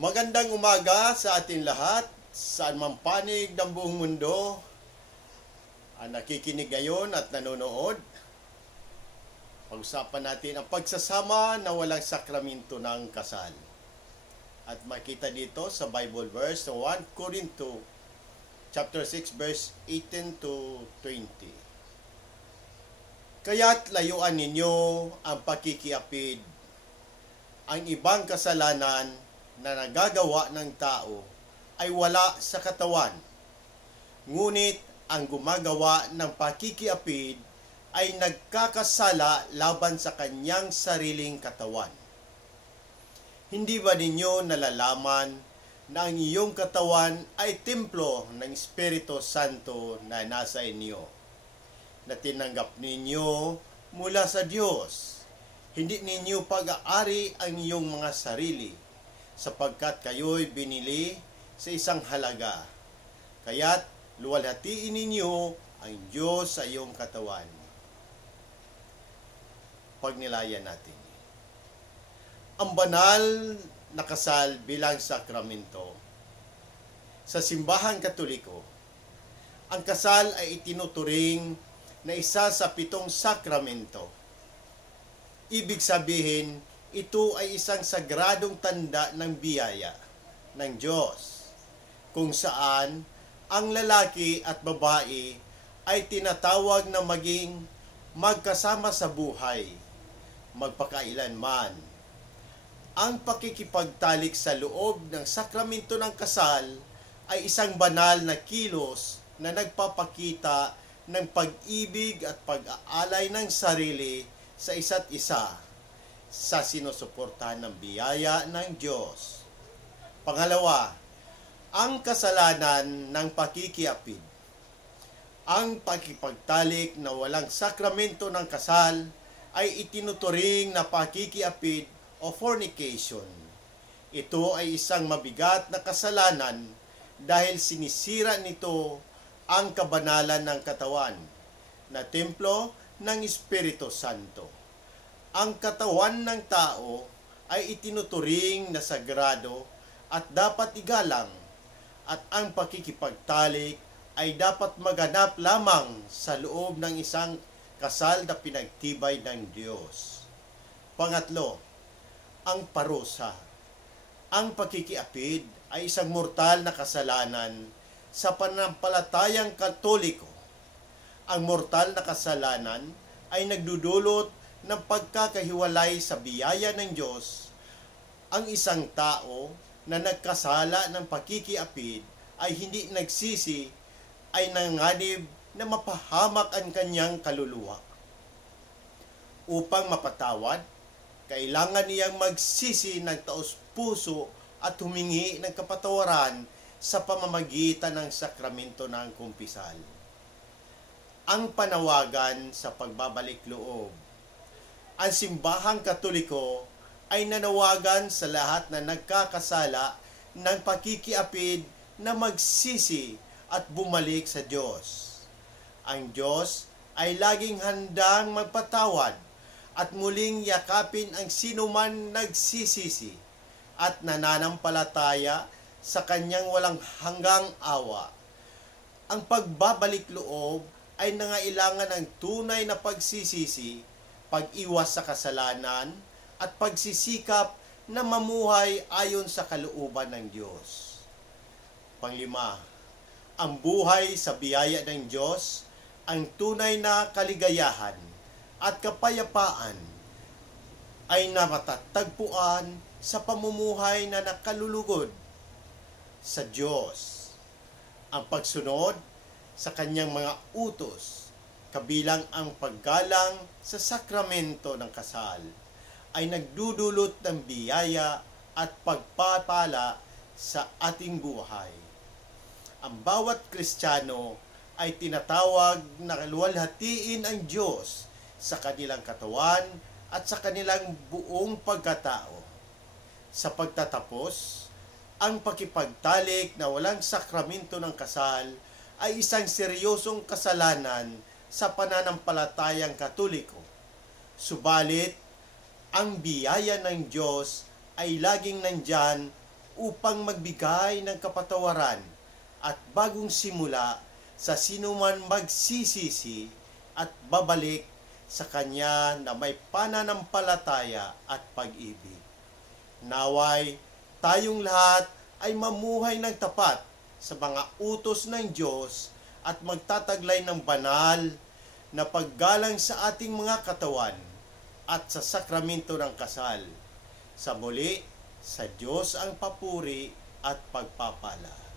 Magandang umaga sa ating lahat, saan man panig ng buong mundo ang nakikinig ngayon at nanonood. Pag-usapan natin ang pagsasama na walang sakramento ng kasal. At makita dito sa Bible verse na 1 Corinto chapter 6 verse 18 to 20. Kaya't layuan ninyo ang pakikiapid. Ang ibang kasalanan na nagagawa ng tao ay wala sa katawan. Ngunit ang gumagawa ng pakikiapid ay nagkakasala laban sa kanyang sariling katawan. Hindi ba ninyo nalalaman na ang iyong katawan ay templo ng Espiritu Santo na nasa inyo, na tinanggap ninyo mula sa Diyos? Hindi ninyo pag-aari ang iyong mga sarili, sapagkat kayo'y binili sa isang halaga. Kaya't luwalhatiin ninyo ang Diyos sa iyong katawan. Pagnilayan natin. Ang banal na kasal bilang sakramento. Sa simbahang Katoliko, ang kasal ay itinuturing na isa sa 7 sakramento. Ibig sabihin, ito ay isang sagradong tanda ng biyaya ng Diyos, kung saan ang lalaki at babae ay tinatawag na maging magkasama sa buhay, magpakailanman. Ang pakikipagtalik sa loob ng sakramento ng kasal ay isang banal na kilos na nagpapakita ng pag-ibig at pag-aalay ng sarili sa isa't isa sa sinusuportahan ng biyaya ng Diyos. Pangalawa, ang kasalanan ng pakikiapid. Ang pakipagtalik na walang sakramento ng kasal ay itinuturing na pakikiapid o fornication. Ito ay isang mabigat na kasalanan dahil sinisira nito ang kabanalan ng katawan na templo ng Espiritu Santo. Ang katawan ng tao ay itinuturing na sagrado at dapat igalang, at ang pakikipagtalik ay dapat maganap lamang sa loob ng isang kasal na pinagtibay ng Diyos. Pangatlo, ang parusa. Ang pakikiapid ay isang mortal na kasalanan sa pananampalatayang Katoliko. Ang mortal na kasalanan ay nagdudulot ng pagkakahiwalay sa biyaya ng Diyos. Ang isang tao na nagkasala ng pakikiapid ay hindi nagsisi, ay nanganib na mapahamak ang kanyang kaluluwa. Upang mapatawad, kailangan niyang magsisi ng taos-puso at humingi ng kapatawaran sa pamamagitan ng sakramento ng kumpisal. Ang panawagan sa pagbabalik loob. Ang simbahang Katoliko ay nanawagan sa lahat na nagkakasala ng pakikiapid na magsisi at bumalik sa Diyos. Ang Diyos ay laging handang magpatawad at muling yakapin ang sinuman nagsisisi at nananampalataya sa kanyang walang hanggang awa. Ang pagbabalik loob ay nangailangan ng tunay na pagsisisi, pag-iwas sa kasalanan, at pagsisikap na mamuhay ayon sa kalooban ng Diyos. Panglima, ang buhay sa biyaya ng Diyos, ang tunay na kaligayahan at kapayapaan ay namatatagpuan sa pamumuhay na nakalulugod sa Diyos. Ang pagsunod sa kanyang mga utos, kabilang ang paggalang sa sakramento ng kasal, ay nagdudulot ng biyaya at pagpapala sa ating buhay. Ang bawat Kristiyano ay tinatawag na luwalhatiin ang Diyos sa kanilang katawan at sa kanilang buong pagkatao. Sa pagtatapos, ang pakipagtalik na walang sakramento ng kasal ay isang seryosong kasalanan sa pananampalatayang Katoliko. Subalit, ang biyaya ng Diyos ay laging nandyan upang magbigay ng kapatawaran at bagong simula sa sinuman magsisisi at babalik sa Kanya na may pananampalataya at pag-ibig. Naway, tayong lahat ay mamuhay ng tapat sa mga utos ng Diyos at magtataglay ng banal na paggalang sa ating mga katawan at sa sakramento ng kasal. Sa muli, sa Diyos ang papuri at pagpapala.